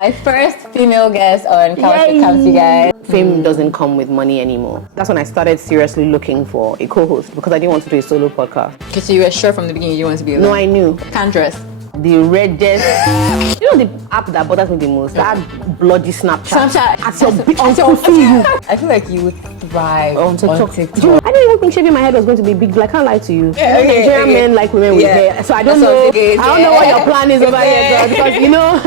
My first female guest on Couch with Kamsi, guys. Fame doesn't come with money anymore. That's when I started seriously looking for a co-host because I didn't want to do a solo podcast. Okay, so you were sure from the beginning you wanted to be alone? No, I knew. Can't dress. The reddest. You know the app that bothers me the most? That bloody Snapchat. I feel like you would thrive on TikTok. I didn't even think shaving my head was going to be big. Like, I can't lie to you. Yeah, okay, Nigerian men like women with hair. So I don't know. I don't know what your plan is over here, girl, because you know,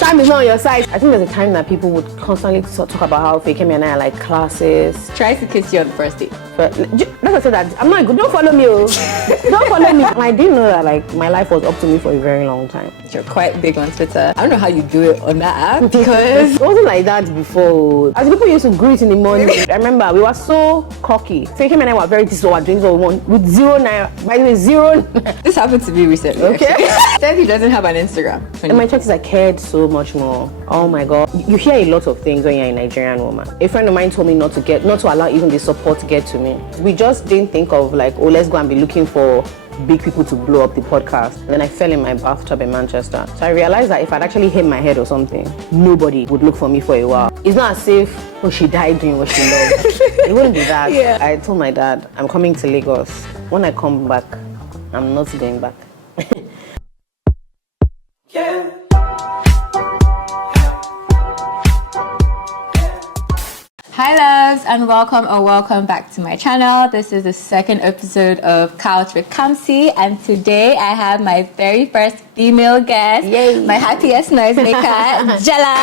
time is not on your side. I think there's a time that people would constantly talk about how KOUCH and I are like classes. Tries to kiss you on the first date. But that's why I said that I'm not good. Don't follow me. Don't follow me. I didn't know that like my life was up to me for a very long time. You're quite big on Twitter. I don't know how you do it on that app because it wasn't like that before. As people used to greet in the morning. I remember we were so cocky. KOUCH and I were very this what doing what we want with 0 naira. By the way, 0. This happened to me recently. Okay. Said he doesn't have an Instagram. And my chances I cared so much more. Oh my god. You hear a lot of things when you're a Nigerian woman. A friend of mine told me not to allow even the support to get to me. We just didn't think of like, oh, let's go and be looking for big people to blow up the podcast. And then I fell in my bathtub in Manchester. So I realized that if I'd actually hit my head or something, nobody would look for me for a while. It's not as if she died doing what she loved. It wouldn't be that. Yeah. I told my dad, I'm coming to Lagos. When I come back, I'm not going back. Yeah. Hi loves and welcome back to my channel. This is the second episode of Couch with Kamsi, and today I have my very first female guest. Yay. My happiest noisemaker, Jola.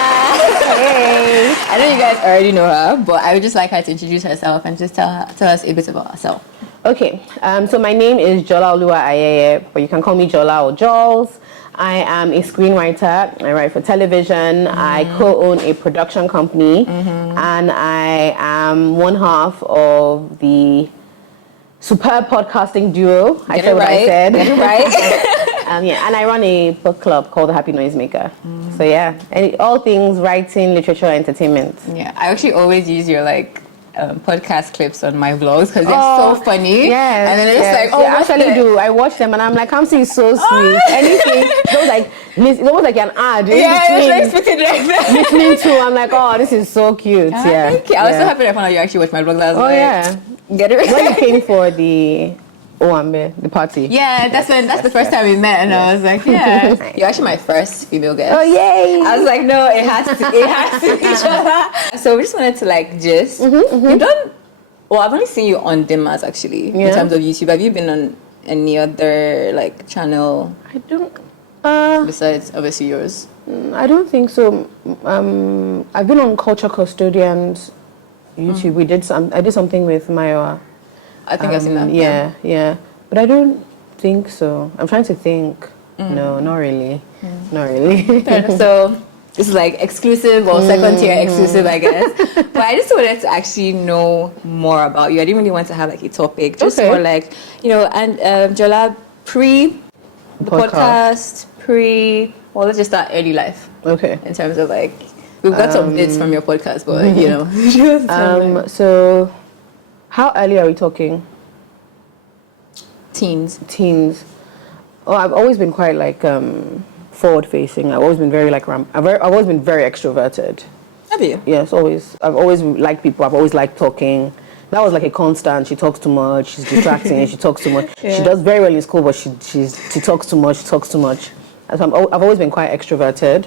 Hey. I know you guys already know her, but I would just like her to introduce herself and just tell us a bit about herself. Okay, so my name is Jola Ayeye, but you can call me Jola or Jols. I am a screenwriter. I write for television. I co-own a production company, and I am one half of the superb podcasting duo. I said what I said. Get it right. And I run a book club called The Happy Noisemaker. So yeah, all things writing, literature, entertainment. Yeah, I actually always use your podcast clips on my vlogs because they're so funny. Yes, and then it's like, I actually do. I watch them and I'm like, Kamsi is so sweet. Anything, it's almost like an ad. Listening to, I'm like, oh, this is so cute. Thank you. I was so happy that I found out you actually watched my vlogs last night. Get it right. When you came for the the party. Yeah, that's the first time we met, and I was like, yeah. You're actually my first female guest. Oh yay! I was like, no, it has to be Jola. So we just wanted to gist. You've done. Well, I've only seen you on Dimas actually in terms of YouTube. Have you been on any other channel? I don't. Besides obviously yours. I don't think so. I've been on Culture Custodians YouTube. I did something with Maya. I think I've seen that. Yeah. But I don't think so. I'm trying to think. No, not really. Not really. So this is exclusive or second tier exclusive, I guess. But I just wanted to actually know more about you. I didn't really want to have a topic. Just more and Jola, pre the podcast, let's just start early life. Okay. In terms of we've got some bits from your podcast, but you know. So how early are we talking? Teens. Oh, I've always been quite forward-facing. I've always been I've always been very extroverted. Have you? Yes, always. I've always liked people. I've always liked talking. That was a constant. She talks too much. She's distracting. She talks too much. Yeah. She does very well in school, but she talks too much. So I've always been quite extroverted.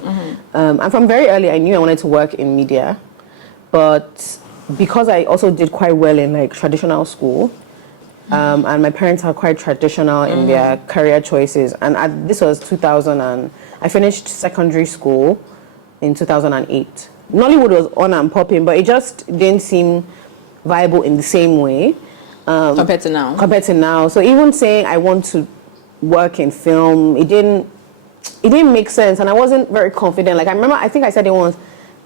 And from very early, I knew I wanted to work in media, but because I also did quite well in traditional school, and my parents are quite traditional in their career choices, and this was 2000, and I finished secondary school in 2008. Nollywood was on and popping, but it just didn't seem viable in the same way compared to now. So even saying I want to work in film, it didn't make sense, and I wasn't very confident. I remember, I think I said it once,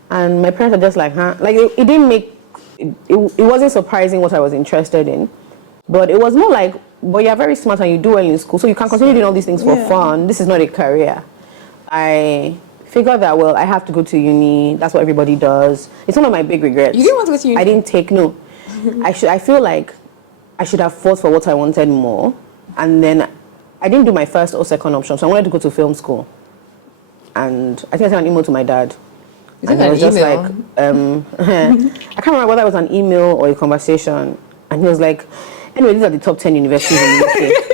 and my parents were just huh? It didn't make. It wasn't surprising what I was interested in, but it was more but you're very smart and you do well in school, so you can continue doing all these things for fun. This is not a career. I figured that, well, I have to go to uni. That's what everybody does. It's one of my big regrets. You didn't want to go to uni? I didn't take, no. I feel like I should have fought for what I wanted more, and then I didn't do my first or second option, so I wanted to go to film school. and I think I sent an email to my dad. Is and it it was an just email? like, I can't remember whether it was an email or a conversation. And he was like, anyway, these are the top 10 universities in the UK.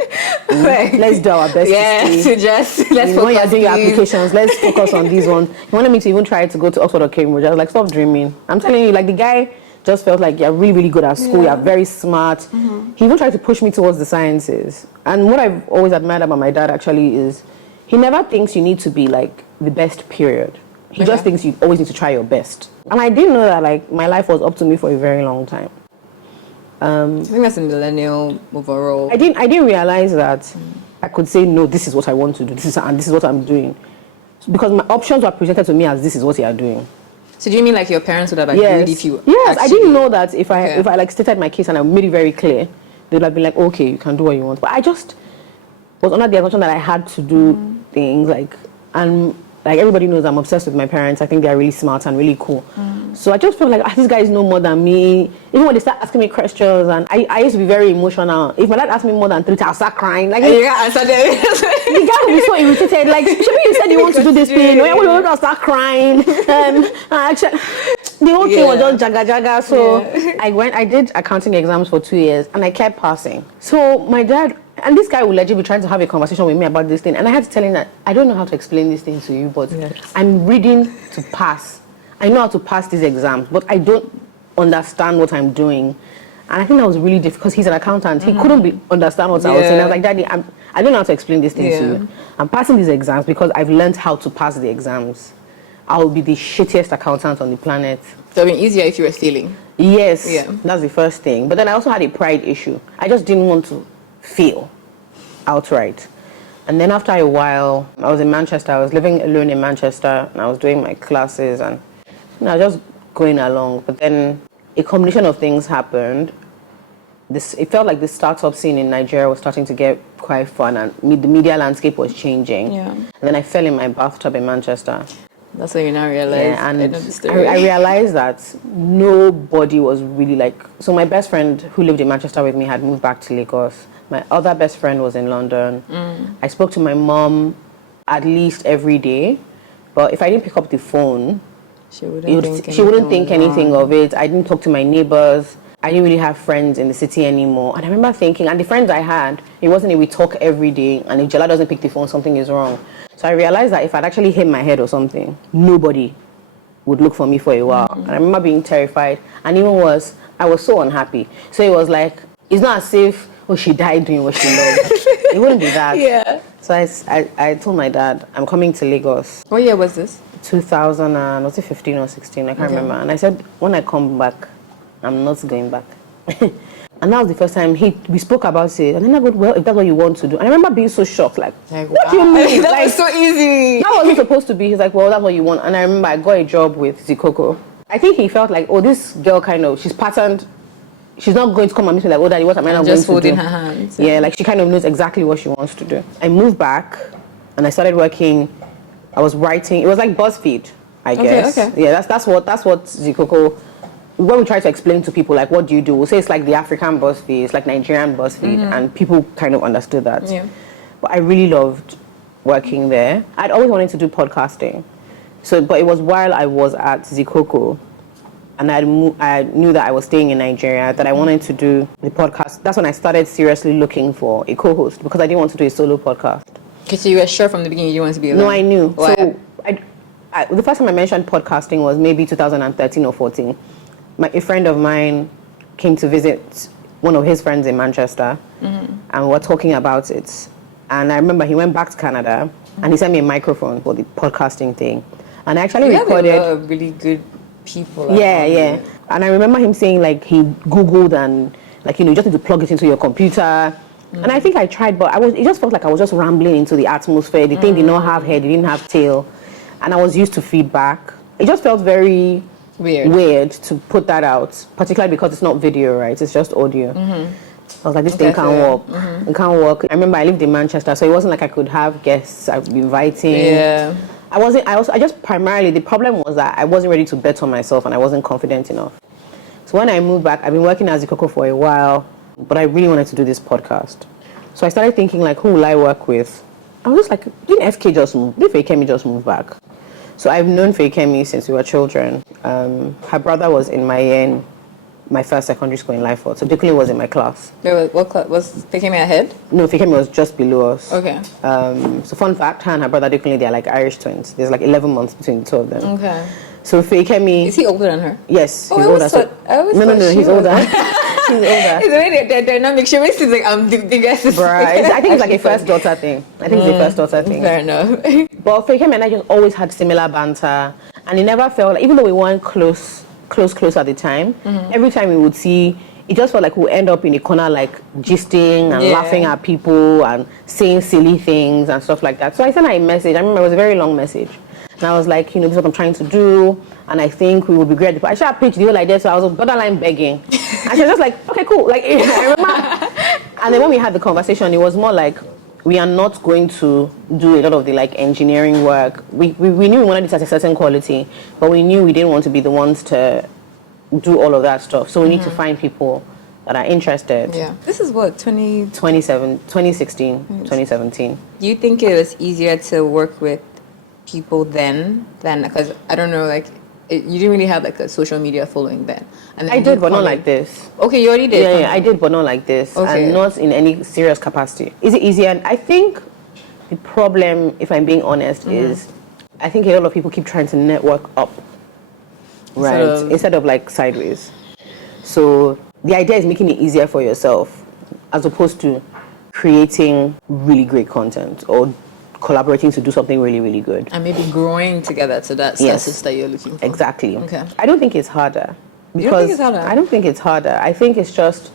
Right. Let's do our best to see. Let's When you're focus, doing your please. applications, let's focus on these ones. He wanted me to even try to go to Oxford or Cambridge. I was like, stop dreaming. I'm telling you, like, the guy just felt like you're really, really good at school. You're very smart. He even tried to push me towards the sciences. And what I've always admired about my dad actually is he never thinks you need to be like the best, period. He just thinks you always need to try your best. And I didn't know that like my life was up to me for a very long time. I think that's a millennial overall. I didn't realize that I could say no, this is what I want to do. This is what I'm doing. Because my options were presented to me as this is what you are doing. So do you mean like your parents would have agreed if you Yes, I actually- didn't know that if I like stated my case and I made it very clear, they'd have been like, okay, you can do what you want. But I just was under the assumption that I had to do things and everybody knows I'm obsessed with my parents. I think they're really smart and really cool. So I just felt like these guys know more than me. Even when they start asking me questions, and I used to be very emotional. If my dad asked me more than 3 times, I'll start crying. Like, You can't answer them. the guy would be so irritated. Like, maybe you said you want to do this thing. No, I'll start crying. Actually, the whole thing was just jaga jaga. So I did accounting exams for 2 years, and I kept passing. So my dad. And this guy would legitimately be trying to have a conversation with me about this thing. And I had to tell him that I don't know how to explain this thing to you, but I'm reading to pass. I know how to pass these exams, but I don't understand what I'm doing. And I think that was really difficult because he's an accountant. He couldn't understand what I was saying. I was like, Daddy, I don't know how to explain this thing to you. I'm passing these exams because I've learned how to pass the exams. I'll be the shittiest accountant on the planet. So it would be easier if you were stealing. Yes, that's the first thing. But then I also had a pride issue. I just didn't want to fail outright. And then after a while, I was in Manchester. I was living alone in Manchester, and I was doing my classes and just going along. But then a combination of things happened. It felt like the startup scene in Nigeria was starting to get quite fun, and the media landscape was changing. And then I fell in my bathtub in Manchester. That's when you now realize. And I realized that nobody was really like. So my best friend who lived in Manchester with me had moved back to Lagos. My other best friend was in London. I spoke to my mom at least every day, but if I didn't pick up the phone, she wouldn't think anything of it. I didn't talk to my neighbors. I didn't really have friends in the city anymore. And I remember thinking, and the friends I had, it wasn't we talk every day, and if Jola doesn't pick the phone, something is wrong. So I realized that if I'd actually hit my head or something, nobody would look for me for a while. And I remember being terrified. And even worse, I was so unhappy. So it was like, it's not as if she died doing what she loved. It wouldn't be that. So I told my dad, I'm coming to Lagos. What year was this? 2015 or 16, I can't remember. And I said, when I come back, I'm not going back. And that was the first time we spoke about it. And then I go, well, if that's what you want to do. And I remember being so shocked, like what do you mean? That was so easy. That wasn't supposed to be. He's like, well, that's what you want. And I remember I got a job with Zikoko. I think he felt like, oh, this girl she's patterned. She's not going to come and meet me like, oh, Daddy, what am I not going to do? Just holding her hands. Yeah, like she kind of knows exactly what she wants to do. I moved back and I started working. I was writing. It was like BuzzFeed, I guess. Okay. Yeah, that's what Zikoko. When we try to explain to people like, what do you do? We'll say it's like the African BuzzFeed, it's like Nigerian BuzzFeed, and people kind of understood that. Yeah. But I really loved working there. I'd always wanted to do podcasting. But it was while I was at Zikoko. And I knew that I was staying in Nigeria, that I wanted to do the podcast. That's when I started seriously looking for a co-host because I didn't want to do a solo podcast. Okay, so you were sure from the beginning you wanted to be alone? No, I knew. Why? So the first time I mentioned podcasting was maybe 2013 or 14. A friend of mine came to visit one of his friends in Manchester, and we were talking about it. And I remember he went back to Canada, and he sent me a microphone for the podcasting thing. And I actually recorded. A lot of really good people. Yeah. And I remember him saying like he Googled and like, you just need to plug it into your computer. And I think I tried, but it just felt like I was just rambling into the atmosphere. The thing did not have head, it didn't have tail. And I was used to feedback. It just felt very weird to put that out, particularly because it's not video, right? It's just audio. I was like, this thing can't work. It can't work. I remember I lived in Manchester, so it wasn't like I could have guests I'd be inviting. Yeah. I just primarily, the problem was that I wasn't ready to bet on myself and I wasn't confident enough. So when I moved back, I've been working as Zikoko for a while, but I really wanted to do this podcast. So I started thinking like, who will I work with? I was just like, didn't FK just move? Did Fekemi just move back? So I've known Fekemi since we were children. Her brother was in my first secondary school in Lifeford. So Declan was in my class. What class? Was Fekemi ahead? No, Fekemi was just below us. Okay. So fun fact, her and her brother Declan, they're like Irish twins. There's like 11 months between the two of them. Okay. So Fekemi... Is he older than her? Yes, Oh, he's I always older. thought- I always no, thought she he's was- older. He's older. It's the way they're dynamic. She always seems like I'm the biggest. Right. I think it's like a first daughter thing. Fair enough. But Fekemi and I just always had similar banter. And it never felt like, even though we weren't close at the time, every time we would see, it just felt like we would end up in a corner like gisting and laughing at people and saying silly things and stuff like that. So I sent her a message. I remember it was a very long message. And I was like, this is what I'm trying to do. And I think we would be great. I should have pitched the whole idea, so I was borderline begging. And she was just like, okay, cool. Like, I remember. And then when we had the conversation, it was more like, we are not going to do a lot of the like engineering work. We knew we wanted it at a certain quality, but we knew we didn't want to be the ones to do all of that stuff. So we need to find people that are interested. Yeah. This is what, 2016, 2017. Do you think it was easier to work with people then than, because I don't know, like, you didn't really have like a social media following then? And then I did, but not like this. Okay, you already did. Yeah, I did, but not like this. Okay. And not in any serious capacity. Is it easier? And I think the problem, if I'm being honest, is I think a lot of people keep trying to network up, right? Instead of like sideways. So the idea is making it easier for yourself as opposed to creating really great content or collaborating to do something really, really good. And maybe growing together to that status that you're looking for. Exactly. Okay. I don't think it's harder. You don't think it's harder? I don't think it's harder. I think it's just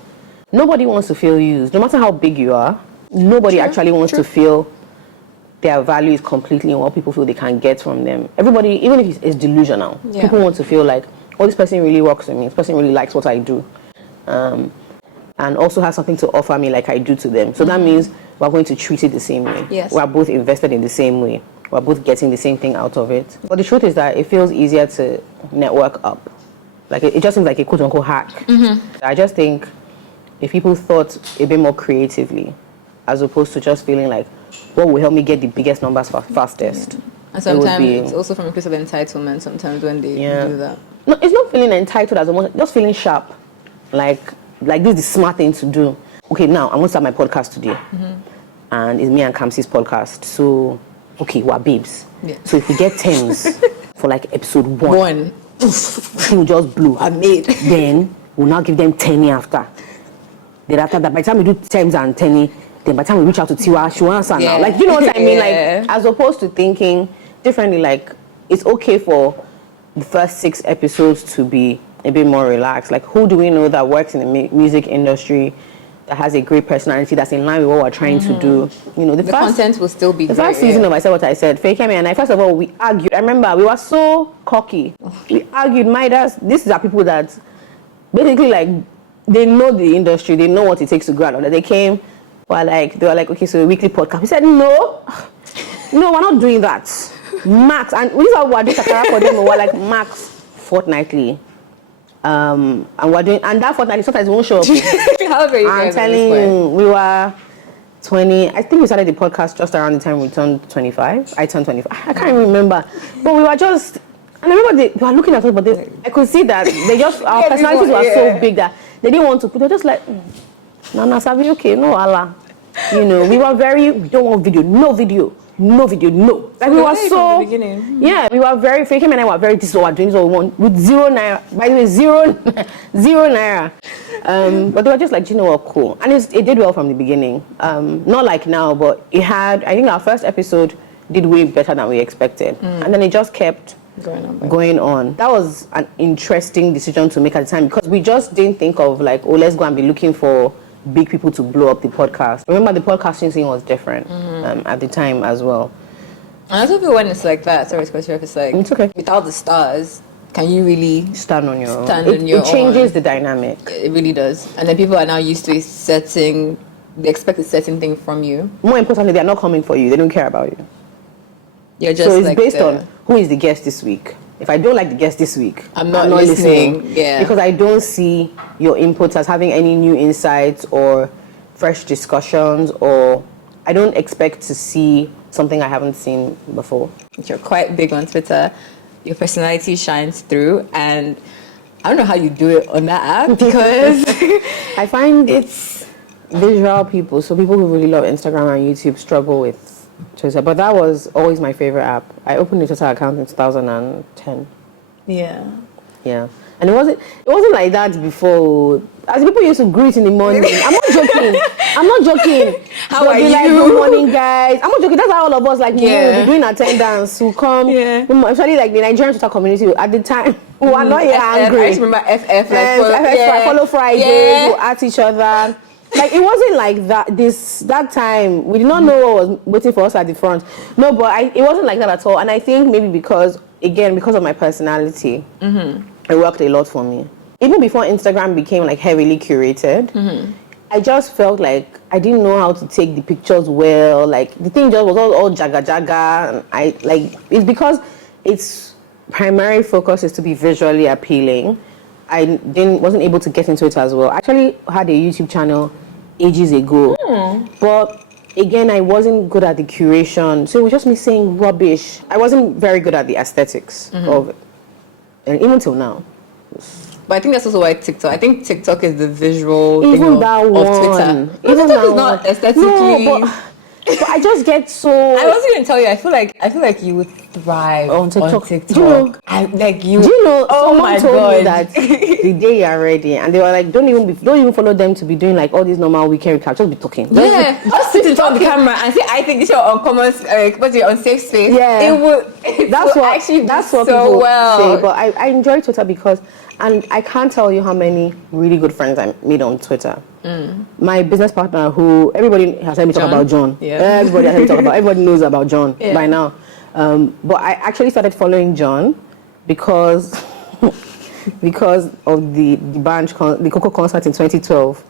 nobody wants to feel used. No matter how big you are, nobody actually wants to feel their value is completely in what people feel they can get from them. Everybody, even if it's delusional, people want to feel like, oh, this person really works with me. This person really likes what I do. And also has something to offer me like I do to them. So that means we're going to treat it the same way. Yes. We're both invested in the same way. We're both getting the same thing out of it. But the truth is that it feels easier to network up. Like it just seems like a quote-unquote hack. I just think if people thought a bit more creatively, as opposed to just feeling like, what will help me get the biggest numbers fastest? And sometimes it's also from a place of entitlement sometimes when they do that. No, it's not feeling entitled as much, just feeling sharp. Like this is the smart thing to do. Okay, now I'm going to start my podcast today. And it's me and Kamsi's podcast. So, okay, we're babes. Yeah. So if we get terms for like episode one, she will just blow. I made. Then we'll now give them 10 after. Then after that, by the time we do terms and 10, then by the time we reach out to Tiwa, she will answer now. Like, you know what I mean? Like, as opposed to thinking differently, like, it's okay for the first 6 episodes to be a bit more relaxed. Like, who do we know that works in the music industry that has a great personality that's in line with what we're trying to do? You know, the first content will still be the first season of I Said What I Said, Fekemi and I, first of all, we argued. I remember we were so cocky. We argued, these are people that basically, like, they know the industry, they know what it takes to grow out. They came, they were like, okay, so a weekly podcast. We said, no, we're not doing that. Max, and this is how we're doing Takara for them. We're like, max fortnightly. And we're doing, and that fortnightly sometimes won't show up. How old are you I'm guys at telling this point? you, we were 20. I think we started the podcast just around the time we turned 25. I turned 25. I can't even remember. But we were just, and I remember they were looking at us, but I could see that they just, our personalities were so big that they didn't want to put, they're just like, Nana, Sabi, okay, no, Allah. You know, we don't want video, no video. No video, no. Like we were so, yeah, we were very, Fekemi and I were very, this is what we're doing, so we want, with 0 naira, by the way, zero naira. But they were just like, you know what, cool. And it did well from the beginning. Not like now, but it had, I think our first episode did way better than we expected. And then it just kept going on. That was an interesting decision to make at the time because we just didn't think of like, oh, let's go and be looking for big people to blow up the podcast. Remember, the podcasting scene was different at the time as well. And I also feel when it's like that, sorry, if it's like, it's okay. Without the stars, can you really stand on your own? It changes the dynamic. It really does. And then people are now used to they expect a certain thing from you. More importantly, they're not coming for you. They don't care about you. You're just so it's like based on who is the guest this week. If I don't like the guest this week, I'm not listening. Yeah. Because I don't see your inputs as having any new insights or fresh discussions or I don't expect to see something I haven't seen before. You're quite big on Twitter. Your personality shines through, and I don't know how you do it on that app because I find it's visual people, so people who really love Instagram and YouTube struggle with Twitter. But that was always my favorite app. I opened a Twitter account in 2010. yeah. Yeah. And it wasn't like that before. As people used to greet in the morning. I'm not joking. How They'll are be you? like, good morning, guys. I'm not joking. That's how all of us, like, Yeah. we'll be doing attendance, who come. Yeah. Especially like the Nigerian Twitter community at the time. We were not here angry. I just remember FF, Follow Fridays, Yeah. we'll at each other. Like, it wasn't like that time. We did not know what was waiting for us at the front. No, but it wasn't like that at all. And I think maybe because of my personality, it worked a lot for me. Even before Instagram became like heavily curated, I just felt like I didn't know how to take the pictures well. Like the thing just was all jaga, and it's because its primary focus is to be visually appealing. I wasn't able to get into it as well. I actually had a YouTube channel ages ago, but again, I wasn't good at the curation, so it was just me saying rubbish. I wasn't very good at the aesthetics of it, and even till now. But I think that's also why I think TikTok is the visual Even thing that of one. Twitter. Even TikTok that is not one. aesthetically. No, but I just get so. I wasn't going to tell you. I feel like you would thrive On TikTok. Do Do you know? Do you Do you know? Oh Someone my told God. me that the day you're ready, and they were like, "Don't even follow them to be doing like all these normal weekend recaps. Just be talking." Yeah, just sit in front of the camera and say, "I think this is on common, on safe space." Yeah. it will. That's what actually do that's what so people well. say. But I enjoy Twitter because, and I can't tell you how many really good friends I made on Twitter. My business partner, who everybody has heard me talk about John. Yeah. Everybody has heard me talk about. Everybody knows about John by Yeah. now. But I actually started following John because of the the Coco concert in 2012.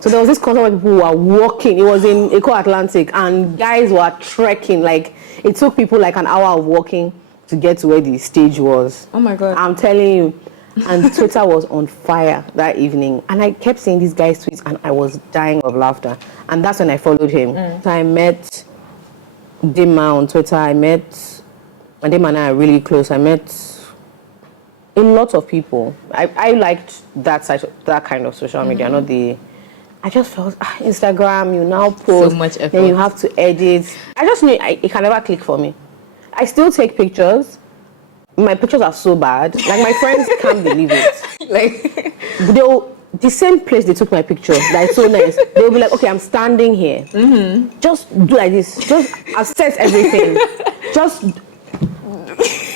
So there was this concert where people were walking. It was in Eco Atlantic, and guys were trekking. Like it took people like an hour of walking to get to where the stage was. Oh my God. I'm telling you. And Twitter was on fire that evening. And I kept seeing these guys' tweets, and I was dying of laughter. And that's when I followed him. So I met Dima on Twitter. and Dima and I are really close. I met a lot of people. I liked that kind of social media, not the... I just felt, Instagram, you now post, So much effort. then you have to edit. I just knew it can never click for me. I still take pictures. My pictures are so bad. Like, my friends can't believe it. Like, The same place they took my picture, that's so nice. They'll be like, okay, I'm standing here. Just do like this. Just assess everything.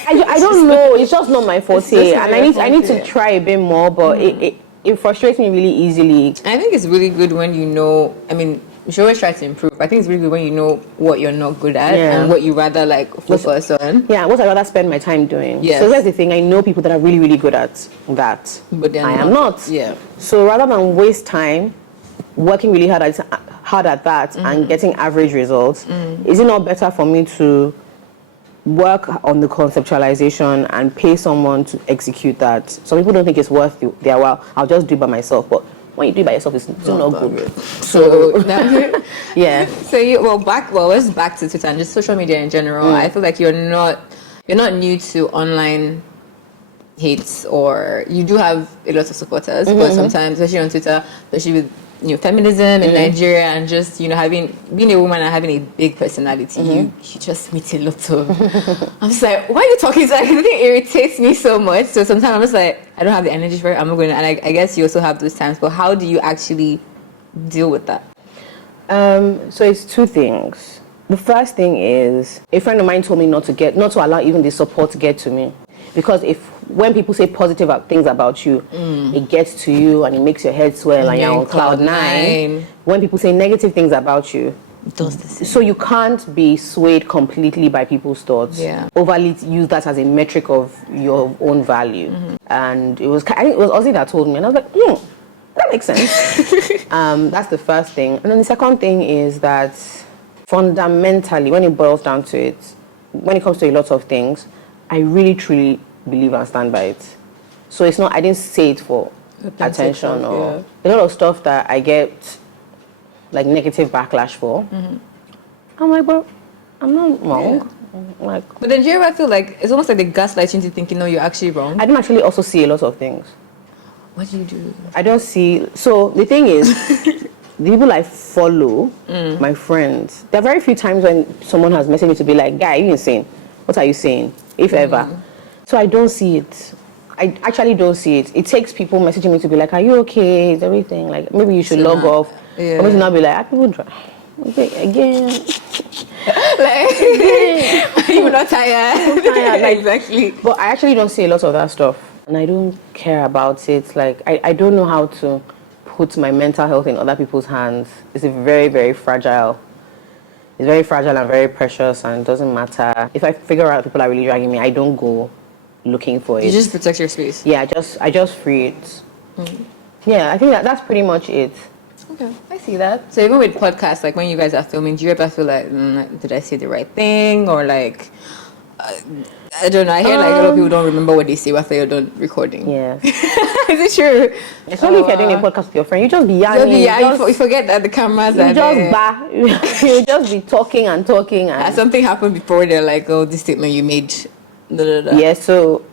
I don't know. It's just not my forte. And I need to try a bit more, but it frustrates me really easily. I think it's really good when you know. I mean, you should always try to improve. I think it's really good when you know what you're not good at and what you rather like focus on. Yeah, what I rather spend my time doing. Yes. So that's the thing. I know people that are really, really good at that. But then I am not. Yeah. So rather than waste time working really hard at that and getting average results, is it not better for me to work on the conceptualization and pay someone to execute that? Some people don't think it's worth their while. I'll just do it by myself. But when you do it by yourself, it's still not good. So yeah. So let's back to Twitter and just social media in general. I feel like you're not new to online hates, or you do have a lot of supporters, but sometimes, especially on Twitter, especially with feminism in Nigeria, and just being a woman and having a big personality, you just meet a lot of. I'm just like, why are you talking to? Like, the thing irritates me so much. So sometimes I'm just like, I don't have the energy for it. I'm not going to. And I guess you also have those times. But how do you actually deal with that? So it's two things. The first thing is, a friend of mine told me not to allow even the support to get to me, because when people say positive things about you, it gets to you and it makes your head swell and you're on cloud nine. When people say negative things about you, it does the same. So you can't be swayed completely by people's thoughts. Yeah. Overly use that as a metric of your own value. And I think it was Ozzy that told me, and I was like, that makes sense. That's the first thing. And then the second thing is that fundamentally, when it boils down to it, when it comes to a lot of things, I really truly believe and stand by it. So it's not, I didn't say it for attention or a lot of stuff that I get like negative backlash for. I'm like, but I'm not wrong. Like, but then do you ever feel like it's almost like they gaslight you into thinking, no, you're actually wrong? I don't actually also see a lot of things. What do you do? I don't see. So the thing is, the people I follow, my friends, there are very few times when someone has messaged me to be like, guy, are you insane? What are you saying? If ever. So I don't see it. I actually don't see it. It takes people messaging me to be like, are you okay? Is everything like, maybe you should log off. Yeah. Or maybe not be like, people try. Okay, again. Like, you're not tired. I'm tired. Like, exactly. But I actually don't see a lot of that stuff. And I don't care about it. Like, I don't know how to put my mental health in other people's hands. It's very, very fragile. It's very fragile and very precious, and it doesn't matter. If I figure out people are really dragging me, I don't go looking for it. You just protect your space. Yeah, I just free it. Yeah, I think that's pretty much it. Okay, I see that. So even with podcasts, like when you guys are filming, do you ever feel like, did I say the right thing? Or like, I don't know. I hear like a lot of people don't remember what they say after you're done recording. Yeah. Is it true? Especially if you're doing a podcast with your friend, you just be yarning. You forget that the cameras are there. You just be talking and talking. And has something happened before they're like, oh, this statement you made. Yeah, so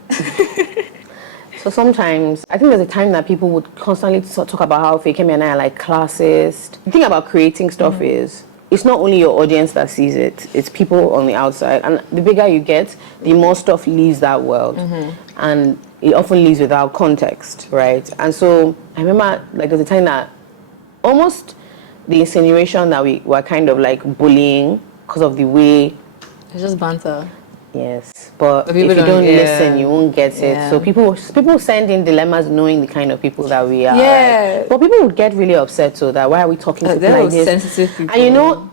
sometimes I think there's a time that people would constantly talk about how KOUCH and I are like classist. The thing about creating stuff is it's not only your audience that sees it, it's people on the outside. And the bigger you get, the more stuff leaves that world. And it often leaves without context, right? And so I remember like there's a time that almost the insinuation that we were kind of like bullying because of the way. It's just banter. Yes, but if you don't listen, you won't get it. So people send in dilemmas knowing the kind of people that we are. Yeah. But people would get really upset, so that why are we talking to people like this? Sensitive people. And you know,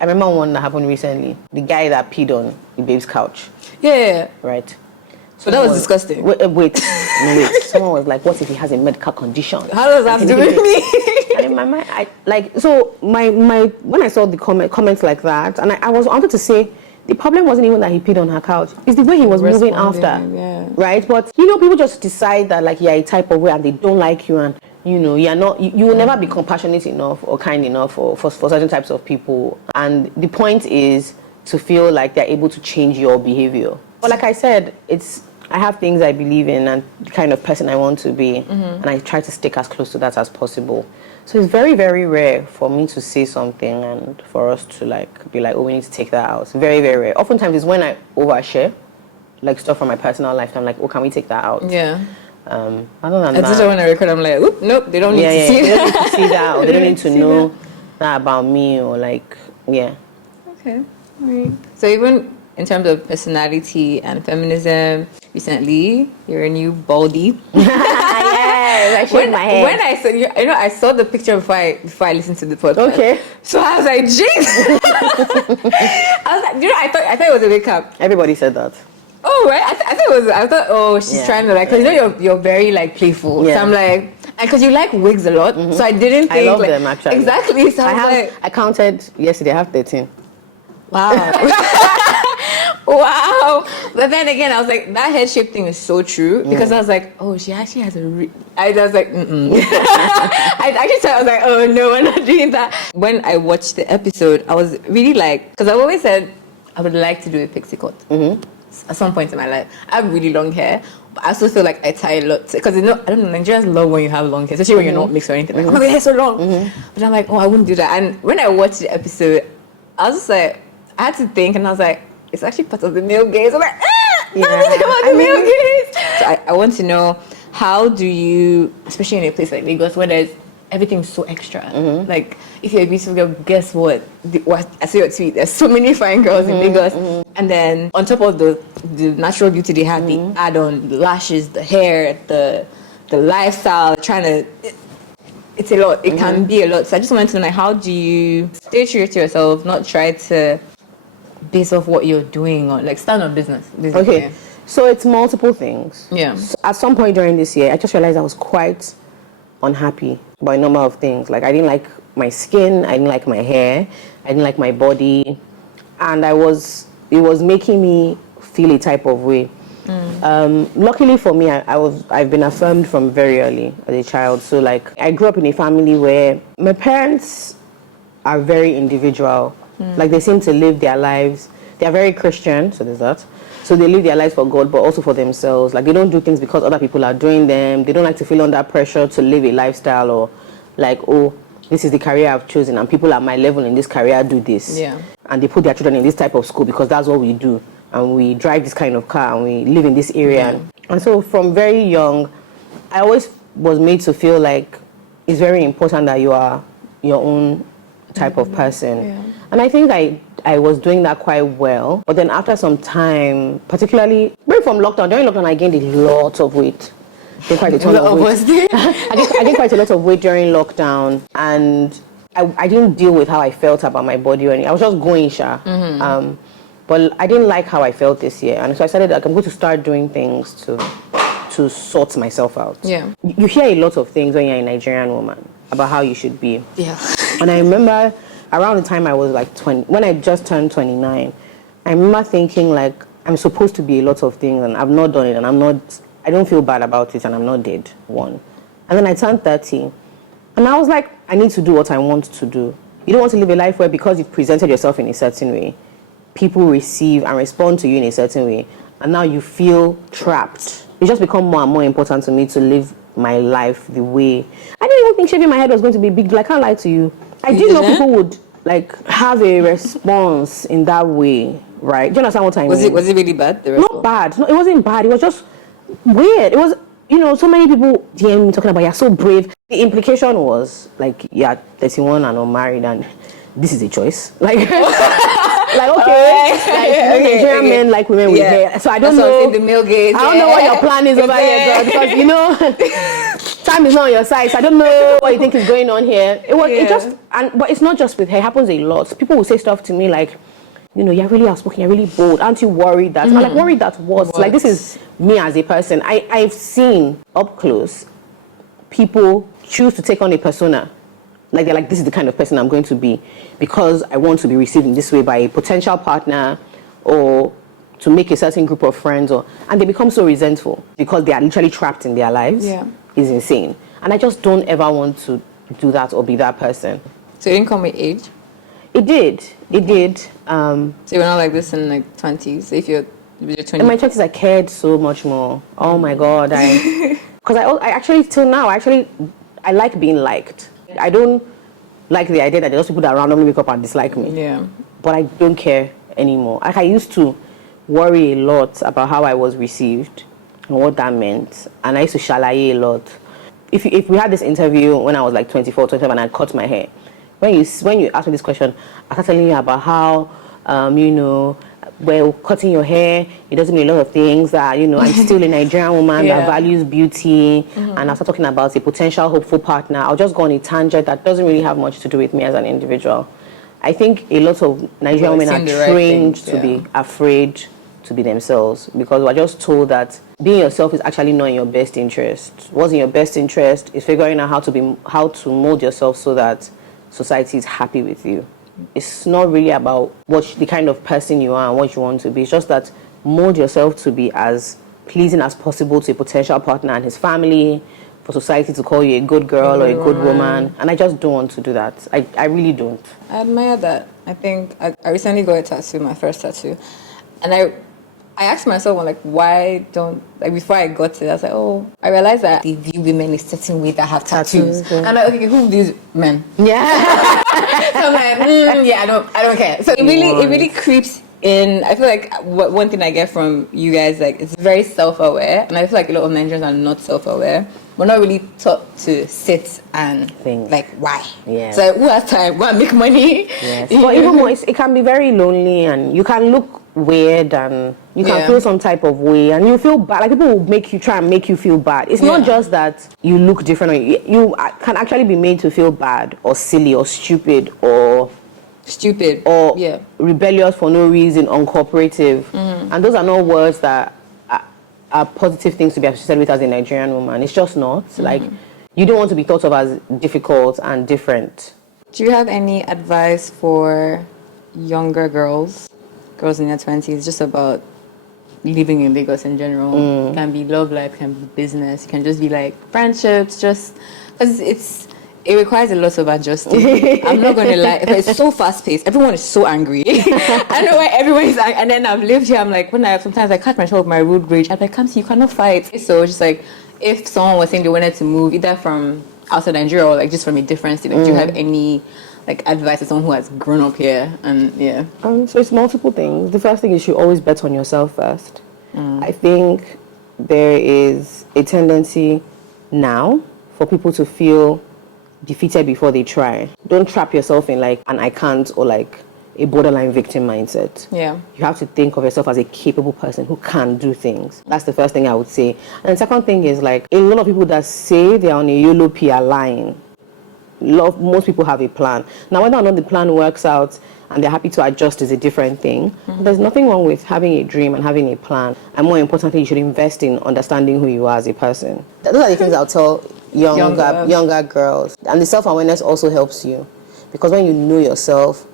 I remember one that happened recently. The guy that peed on the babe's couch. Yeah. Right. But that was disgusting. Wait. Someone was like, what if he has a medical condition? How does that do with me? And in my mind, when I saw the comments like that, and I wanted to say, the problem wasn't even that he peed on her couch. It's the way he was moving after, right? But you know, people just decide that like you're a type of way and they don't like you, and you know you're not. You will never be compassionate enough or kind enough for certain types of people. And the point is to feel like they're able to change your behavior. But like I said, I have things I believe in and the kind of person I want to be, and I try to stick as close to that as possible. So it's very, very rare for me to say something and for us to like be like, oh, we need to take that out. Very, very rare. Oftentimes it's when I overshare, like stuff from my personal life. I'm like, oh, can we take that out? Yeah. Other than that, especially when I record, I'm like, oop, nope, they don't need to see that. They don't need to see that, or they don't need to know that about me, or like, yeah. Okay. All right. So even in terms of personality and feminism, recently you're a new baldy. I shaved my hair. When I saw you, I saw the picture before I listened to the podcast. Okay. So I was like, jeez. I was like, I thought it was a wake up. Everybody said that. Oh right, I thought oh she's trying to like, because you're very like playful. So I'm like, and because you like wigs a lot, so I didn't think I love them actually. Exactly. So I counted yesterday. I have 13. Wow. Wow. But then again, I was like, that head shape thing is so true, because I was like, oh, she actually has I was like, I actually thought, I was like, oh no, we're not doing that. When I watched the episode, I was really like, because I've always said I would like to do a pixie cut at some point in my life. I have really long hair, but I also feel like I tie a lot, because I don't know, Nigerians love when you have long hair, especially when you're not mixed or anything. Like, oh my hair's so long. But I'm like, oh, I wouldn't do that. And when I watched the episode, I was just like, I had to think, and I was like, it's actually part of the male gaze. I'm like, male gaze. So I want to know, how do you, especially in a place like Lagos where there's everything's so extra, like if you're a beautiful girl, guess what? I saw your tweet, there's so many fine girls in Lagos, and then on top of the natural beauty they have, they add on the lashes, the hair, the lifestyle, it's a lot. It can be a lot. So I just wanted to know, how do you stay true to yourself, not try to base off what you're doing, or like start a business? Okay, so it's multiple things. Yeah. So at some point during this year, I just realized I was quite unhappy about a number of things. Like, I didn't like my skin, I didn't like my hair, I didn't like my body, and it was making me feel a type of way. Luckily for me, I've been affirmed from very early as a child. So like, I grew up in a family where my parents are very individual. Like they seem to live their lives. They are very Christian, so there's that. So they live their lives for God, but also for themselves. Like they don't do things because other people are doing them. They don't like to feel under pressure to live a lifestyle or like, oh, this is the career I've chosen and people at my level in this career do this. Yeah. And they put their children in this type of school because that's what we do. And we drive this kind of car and we live in this area. Yeah. And so from very young, I always was made to feel like it's very important that you are your own type of person. Yeah. And I think I was doing that quite well. But then after some time, particularly right from lockdown, during lockdown I gained a lot of weight. I gained quite a ton of weight. I gained quite a lot of weight during lockdown, and I didn't deal with how I felt about my body or anything. I was just going, but I didn't like how I felt this year, and so I decided like I'm going to start doing things to sort myself out. Yeah. You hear a lot of things when you're a Nigerian woman about how you should be. Yeah. And I remember around the time I was like 20, when I just turned 29, I remember thinking like I'm supposed to be a lot of things and I've not done it, and I don't feel bad about it, and I'm not dead, one. And then I turned 30 and I was like, I need to do what I want to do. You don't want to live a life where because you've presented yourself in a certain way, people receive and respond to you in a certain way, and now you feel trapped. It just become more and more important to me to live my life the way. I didn't even think shaving my head was going to be big deal. I can't lie to you. I didn't know people would like have a response in that way, right? Do you understand what I mean? Was it really bad? Not bad. No, it wasn't bad. It was just weird. It was, so many people DM me talking about you're so brave. The implication was like, yeah, 31 and unmarried, and this is a choice. Like, like okay, like Nigerian men like women with hair. So I don't know. The male gaze. I don't know what your plan is over here, girl, because time is not on your side. So I don't know what you think is going on here. But it's not just with hair. It happens a lot. People will say stuff to me like, you're really outspoken, you're really bold. Aren't you worried that? I'm like, worried that what? Like, this is me as a person. I've seen up close people choose to take on a persona. Like, they're like, this is the kind of person I'm going to be because I want to be received in this way by a potential partner or to make a certain group of friends. And they become so resentful because they are literally trapped in their lives. Yeah. It's insane. And I just don't ever want to do that or be that person. So it didn't come with age? It did. So you're not like this in like 20s? If you're 20s? In my 20s, I cared so much more. Oh my God. Because I actually, till now, I like being liked. I don't like the idea that there's people that randomly wake up and dislike me. Yeah. But I don't care anymore. Like, I used to worry a lot about how I was received and what that meant. And I used to shalaye a lot. If we had this interview when I was like 24, 25 and I cut my hair, when you ask me this question, I start telling you about how, well, cutting your hair, it doesn't mean a lot of things, that, I'm still a Nigerian woman that values beauty, and I start talking about a potential hopeful partner. I'll just go on a tangent that doesn't really have much to do with me as an individual. I think a lot of Nigerian women are trained to be afraid to be themselves because we're just told that being yourself is actually not in your best interest. What's in your best interest is figuring out how to mold yourself so that society is happy with you. It's not really about the kind of person you are and what you want to be. It's just that mold yourself to be as pleasing as possible to a potential partner and his family, for society to call you a good girl or a good woman. And I just don't want to do that. I really don't. I admire that. I think I recently got a tattoo, my first tattoo. And I asked myself, why don't, before I got it, I was like, I realized that they view women a certain way that have tattoos. And I'm like, okay, who are these men? Yeah. So I'm like, I don't care. So it really creeps in. I feel like one thing I get from you guys, it's very self-aware. And I feel like a lot of Nigerians are not self-aware. We're not really taught to sit and think, why? Yeah. So who has time? Go and make money. Yes. But even more, it can be very lonely, and you can look weird, and you can feel some type of way, and you feel bad. Like, people will try and make you feel bad. It's not just that you look different, or you can actually be made to feel bad or silly or stupid or rebellious for no reason, uncooperative. And those are not words that are positive things to be associated with as a Nigerian woman. It's just not. Like, you don't want to be thought of as difficult and different. Do you have any advice for younger girls in their 20s, just about living in Lagos in general? It can be love life, can be business, it can just be like friendships, just because it's It requires a lot of adjusting. I'm not going to lie. It's so fast paced. Everyone is so angry. I know why everyone is angry. And then I've lived here. I'm like, sometimes I catch myself with my road rage. I'm like, Kamsi, you cannot fight. So it's just like, if someone was saying they wanted to move either from outside Nigeria or like just from a different state, like, do you have any like advice to someone who has grown up here? And yeah. So it's multiple things. The first thing is you always bet on yourself first. I think there is a tendency now for people to feel defeated before they try. Don't trap yourself in like an I can't or like a borderline victim mindset. Yeah. You have to think of yourself as a capable person who can do things. That's the first thing I would say. And the second thing is like a lot of people that say they're on a YOLO P are lying. Most people have a plan. Now whether or not the plan works out and they're happy to adjust is a different thing. There's nothing wrong with having a dream and having a plan. And more importantly, you should invest in understanding who you are as a person. Those are the things I'll tell younger girls. And the self-awareness also helps you. Because when you know yourself,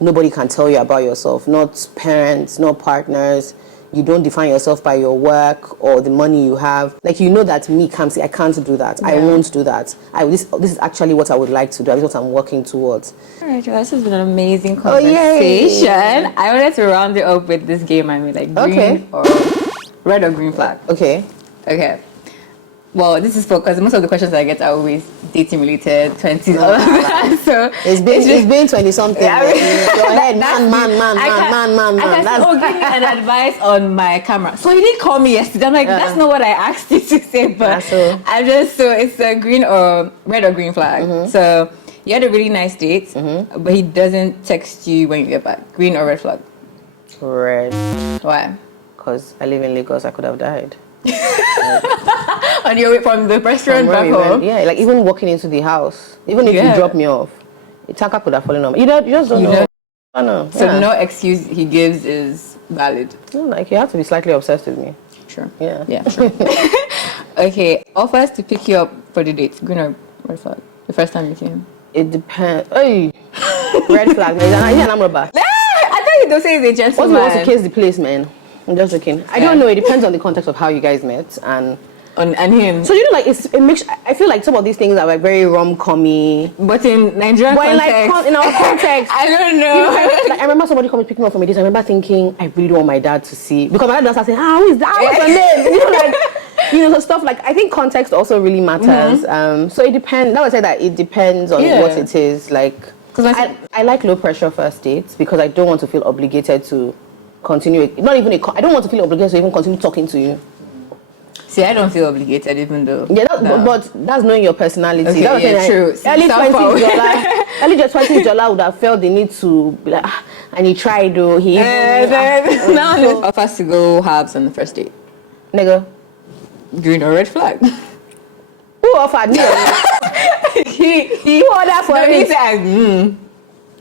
nobody can tell you about yourself. Not parents, not partners. You don't define yourself by your work or the money you have. Like, you know that me, Kamsi, I can't do that. Yeah. I won't do that. This is actually what I would like to do. This is what I'm working towards. All right, Jola, this has been an amazing conversation. I wanted to round it up with this game. I mean, like green or red or green flag. Okay. Well, this is because most of the questions I get are always dating related, 20s, all of that. So it's been 20 something. Yeah, go ahead, man. Oh, give me an advice on my camera. So you didn't call me yesterday. I'm like, that's not what I asked you to say, but I'm just so it's a green or red or green flag. So you had a really nice date, but he doesn't text you when you get back. Green or red flag? Red. Why? Because I live in Lagos. I could have died. On your way from the restaurant back home? Yeah, like even walking into the house, even if you drop me off, the tanker could have fallen on me. You just don't know. I know. So no excuse he gives is valid. No, like you have to be slightly obsessed with me. Sure. Yeah. Sure. Okay, offers to pick you up for the date. Green or red flag? The first time you see him? It depends. Hey, red flag. He's an amraba. I thought you don't say he's a gentleman. What wants to case the place, man? I'm just joking. I don't know. It depends on the context of how you guys met and him. So like it makes. I feel like some of these things are like very rom-commy. But in Nigerian context, like in our context, I don't know. I remember somebody coming picking me up from a distance. I remember thinking, I really don't want my dad to see because my dad started saying, who is that? What's her name? So stuff like I think context also really matters. So it depends. That would say that it depends on what it is. Like, because I like low pressure first dates because I don't want to feel obligated to continue. I don't want to feel obligated to even continue talking to you. See, I don't feel obligated even though. Yeah, but that's knowing your personality. Okay, that's true. Early 20s Jola would have felt the need to be like, and he tried though. He now offers to go halves on the first date. Nigga. Green or red flag? Who offered me? He ordered for it.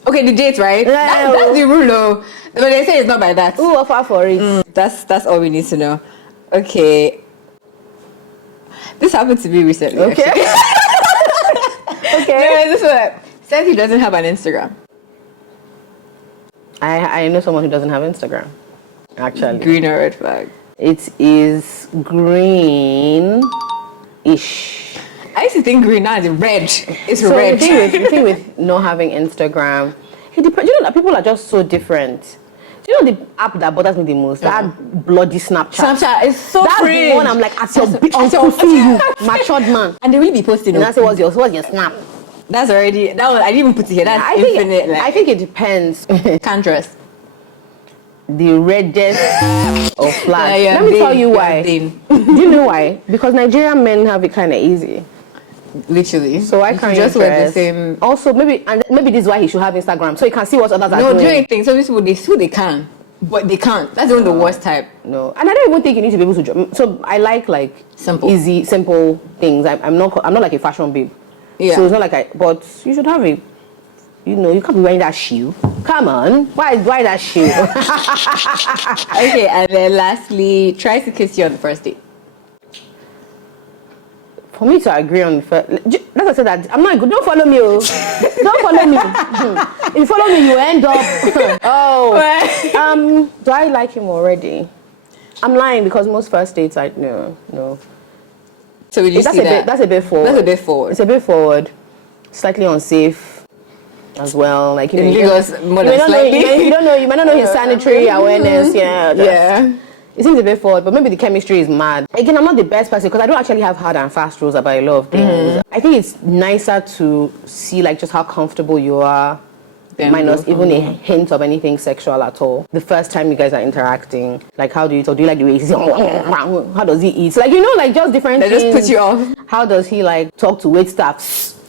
Okay, the date, right? That's the rule though. But they say it's not by that. Who offered for it? That's all we need to know. Okay. This happened to me recently. Okay. Okay. No, this one says he doesn't have an Instagram. I know someone who doesn't have Instagram. Actually. Green or red flag? It is green-ish. I used to think green, now it's red. It's red. The thing with not having Instagram, it depends. You know that people are just so different. You know the app that bothers me the most? That bloody Snapchat. Snapchat is so That's cringe. the one I'm like, you matured man. And they really be posting it. And I say, what's your snap? That's already, that one, I didn't even put it here. That's infinite. I think it depends. Can't dress. The reddest of flags. Let me tell you why. Do you know why? Because Nigerian men have it kind of easy. Literally. So I can't just wear the same. Also, maybe this is why he should have Instagram, so he can see what others are doing. No, do anything. So these people, they feel they can, but they can't. That's the worst type. No, and I don't even think you need to be able to. So I like simple, easy, simple things. I'm not like a fashion babe. Yeah. So it's not like but you should have it. You know, you can't be wearing that shoe. Come on, why that shoe? Okay, and then lastly, try to kiss you on the first date. For me to agree on the first, let's say that I'm not good. Don't follow me, don't follow me. If you follow me, you end up. Do I like him already? I'm lying because most first dates no. So would you see that? That's a bit forward. That's a bit forward. It's a bit forward. slightly unsafe as well. Like, you know, you might not know his sanitary awareness. Yeah. It seems a bit forward, but maybe the chemistry is mad. Again, I'm not the best person because I don't actually have hard and fast rules about a lot of things. I think it's nicer to see like just how comfortable you are, minus even a hint of anything sexual at all. The first time you guys are interacting, like how do you talk? Do you like the way he how does he eat? Like, you know, like just different things. They just put you off. How does he like talk to wait staffs?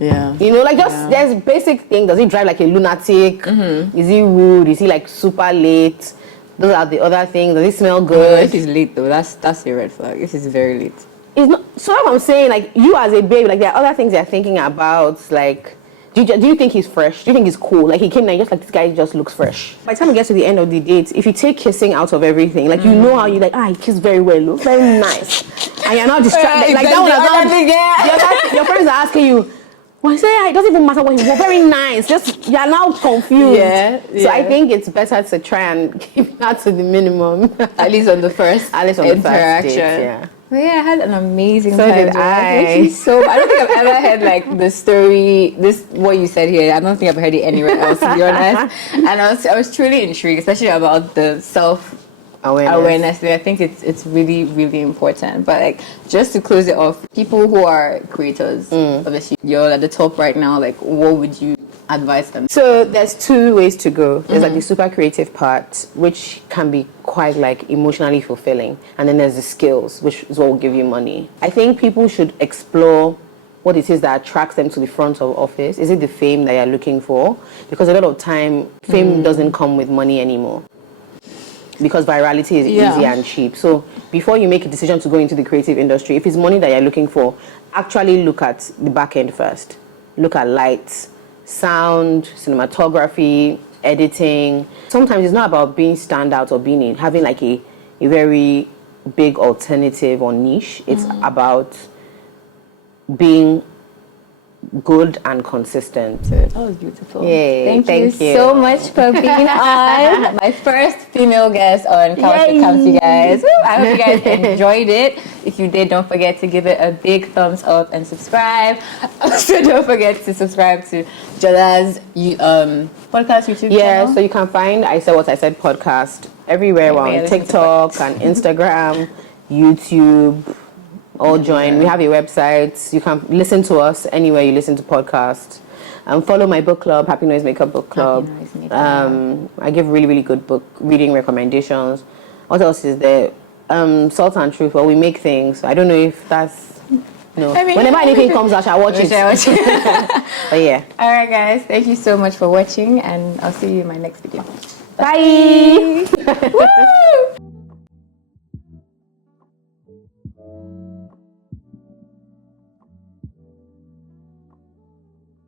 Yeah. You know, like just there's basic things. Does he drive like a lunatic? Is he rude? Is he like super late? Those are the other things. Does he smell good? If he's late though, that's a red flag. If he's very late. It's not. So what I'm saying, like you as a babe, like there are other things you're thinking about. Like, do you think he's fresh? Do you think he's cool? Like he came there just like this guy just looks fresh. By the time it gets to the end of the date, if you take kissing out of everything, like you know how you like, he kissed very well, looks very nice, and you're not distracted. Like that one, your friends are asking you. Well, I say it doesn't even matter what he was. Very nice. Just you're now confused. So I think it's better to try and keep that to the minimum. At least on the first interaction. First date, Yeah. But yeah, I had an amazing So time. did I. So I don't think I've ever heard like the story. What you said here. I don't think I've heard it anywhere else, to be honest. And I was truly intrigued, especially about the self-awareness. I think it's really, really important. But like just to close it off, people who are creators, obviously you're at the top right now, like what would you advise them? So there's two ways to go. There's like the super creative part, which can be quite like emotionally fulfilling, and then there's the skills, which is what will give you money. I think people should explore what it is that attracts them to the front of office. Is it the fame that you're looking for? Because a lot of time fame doesn't come with money anymore, because virality is easy and cheap. So before you make a decision to go into the creative industry, if it's money that you're looking for, actually look at the back end first. Look at lights, sound, cinematography, editing. Sometimes it's not about being standout or having like a very big alternative or niche. It's about being good and consistent. That was beautiful. Yay, thank you so much for being on. My first female guest on Couch with Kamsi, guys. Woo, I hope you guys enjoyed it. If you did, don't forget to give it a big thumbs up and subscribe. Also, don't forget to subscribe to Jola's podcast YouTube channel. So you can find I Said What I Said podcast everywhere. We're on TikTok and Instagram, YouTube. All join. We have a website. You can listen to us anywhere you listen to podcasts. Follow my book club, Happy Noise Makeup Book Club. I give really, really good book reading recommendations. What else is there? Salt and Truth. Well, we make things. I don't know if that's... No. Whenever anything comes out, I watch it. But yeah. All right, guys. Thank you so much for watching, and I'll see you in my next video. Bye. Woo!